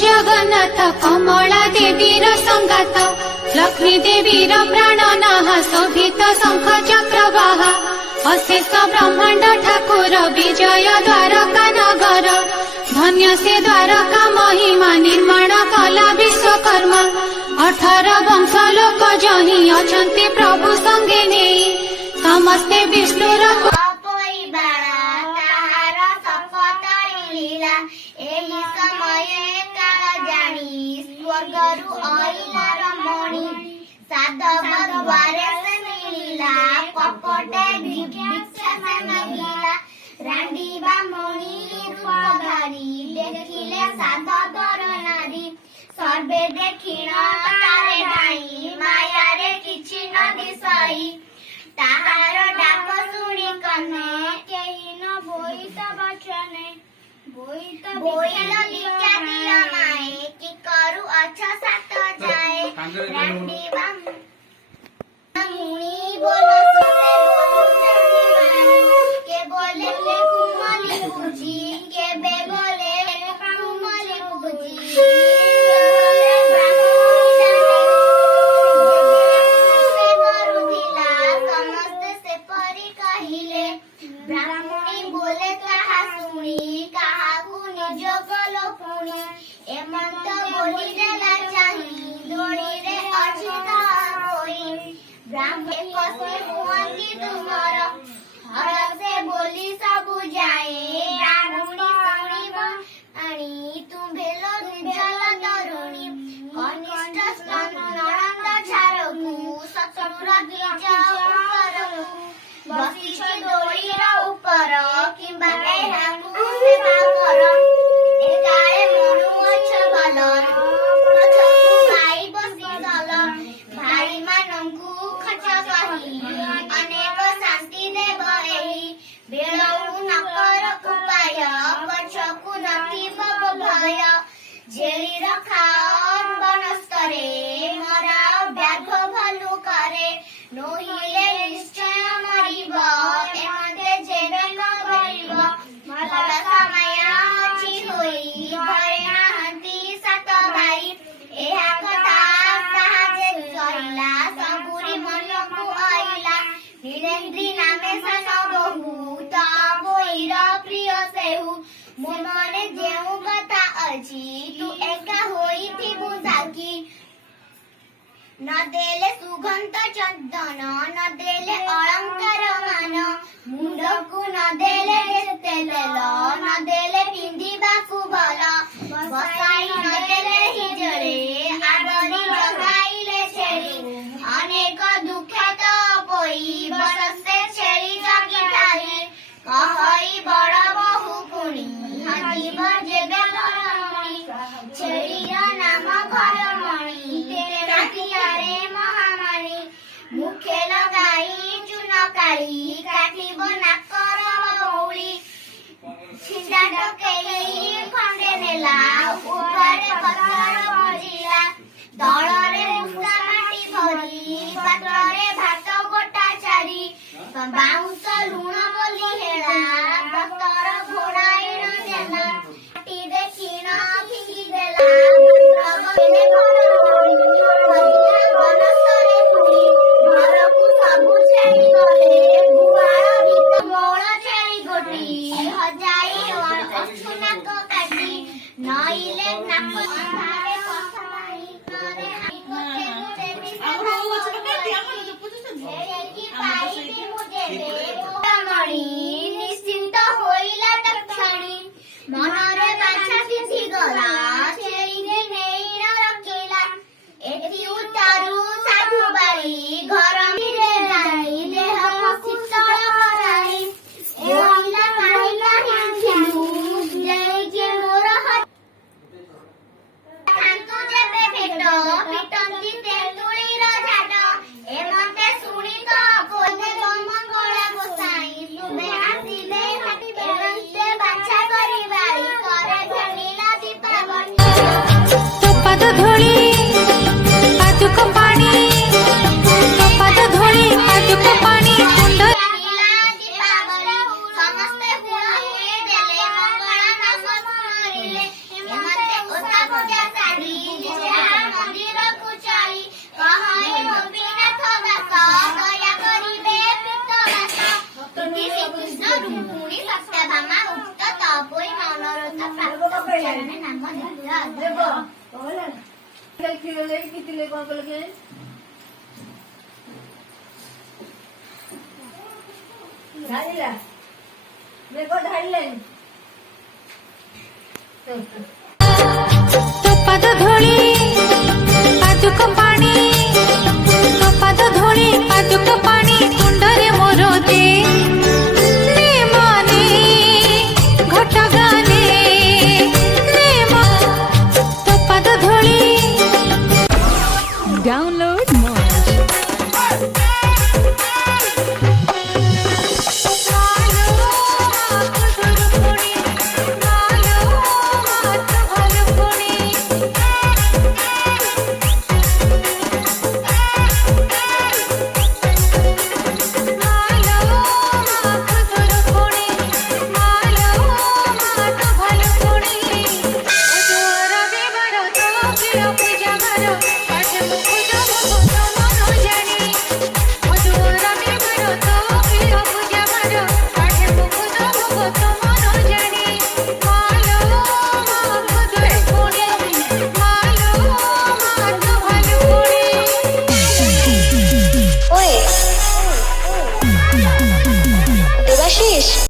जगन्नाथ कमला देवीर संगात लक्ष्मी देवीर प्राणनाह शोभित शंख चक्रवाहा अशेष ब्रह्मांड ठाकुर विजय द्वारका नगर धन्य से द्वारका महिमा निर्माण कला विश्वकर्मा 18 वंश लोक जही अछंती प्रभु संगे नहीं समस्ते विष्णुर स्वर्गरु आइला रमणी साधव द्वारे से मिलिला कपटे भिक्षा से मांगिला रांडीबा मणि रूपधारी देखिले साधव नारी सर्वे देखिण तारे भाई माया रे किछि न दिसई ताहार डाक सुनी कने केहि न बोईत बचने बोईल दीक्षा दिया माए कि करू अच्छा सात जाए रांडीबा मुनि बोलो के बोले कुमली पूजी के बे बोले कुमली पूजी समस्त से परी कहिले ब्राह्मणी बोले कहा सुनी कहा निज गलो पुणी एमंत बोली देला चाही दोड़ी रे अचित होई ब्राह्मण कसे हुआंती तुमर हर से बोली सब जाए ब्राह्मणी सुनिब आनी तुम भेलो जल तरुणी कनिष्ठ ननंद छारकु सचुर गिज ऊपर बसिछ दोड़ीर ऊपर किंबा एहाकु सेवा कर एकाळे मनुअछ भल पछकु भाई बसी दल भाई मानंकु खच कही अनेक शांति देव एही बेळऊ न कर उपाय पछकु नथिब भय जेली रखाओ बनस्तरे मरा व्याघ भलु करे नोहिले निश्चय मरिब एमते जेबे न मरिब भल समय अछि होई घरे नाहंती सात भाई एहा कथा साहाजे कहिला सबुरी मनकु आइला नीलेन्द्री नामे सन बहुत बोईर प्रिय सेहु मो मने जेउ कथा अछि तू एका होइथिबु साकी न देले सुगंध चंदन न देले अलंकार मान मुंडकु न देले तेल न देले पिंदिबाकु भल बसाई न देले हिजरे आदरी जगाइले छेली अनेक दुखत पोई बरसे छेली जगिठारी कहई बड़ बहु पुणी हजीब जेबे घरमणी छेलीर नाम घरमणी रे महामानी मुखे लगाई चुन काली काटिब नाकर बौली छिंडा डकेई खंडे नेला उपरे पत्थर भजिला दଳରେ मुसा माटी भरी पात्ରରେ भात गोटा चारी बाउंस लुण बोली हेला पत्थर घोड़ाई न देला माटी देखिण फिंगी देला रगने घरକୁ ସବୁ ଛେଳି ଗଲେ ଗୁହାଳ ଭିତ ବଳ ଛେଳି ଗୋଟି ହଜାଇ ଅଛୁନାକ କାଟି ନଇଲେ ନାକ ଅନ୍ଧାରେ କଥା ନାହିଁ କରେ ପାଇବି ମୁଁ ଯେବେ ମଣି ନିଶ୍ଚିନ୍ତ ହୋଇଲା ତକ୍ଷଣୀ ମନରେ ବାଛା ସିଦ୍ଧି ଗଲା ଛେଳିରେ ନେଇ ନ ରଖିଲା ଏଠି ଉତାରୁ ସାଧୁ ବାଳି ଘର ମିରେ ଯାଇ ଦେହ ଶୀତଳ କରାଇ ଏହିଲା କାହିଁକା ହିଂସିଲୁ ଯାଇକି ମୋର ଥାନ୍ତୁ ଯେବେ ଭେଟ ପିଟନ୍ତି ତେନ୍ତୁଳିର ଝାଟ ଏମତେ ଶୁଣି ତ କୋଲେ ମଙ୍ଗଳା ଗୋସାଇଁ ଶୁଭେ ପୁଣି ସତ୍ୟଭାମା ଉକ୍ତ ତପୋଇ ମନୋରଥ ପ୍ରାପ୍ତ ଉଚ୍ଚାରଣେ ନାମ ତୋ ପାଦ ଧୂଳି ପାଦୁକ ପାଣି ତୋ ପାଦ ଧୂଳି ପାଦୁକ ପାଣି କୁଣ୍ଡରେ ମୋର ଦେ ନେ ମାନେ ଘଟ ଗାନେ ନେ ମା ତୋ ପାଦ ଧୂଳି Download Moj. দেবাশিস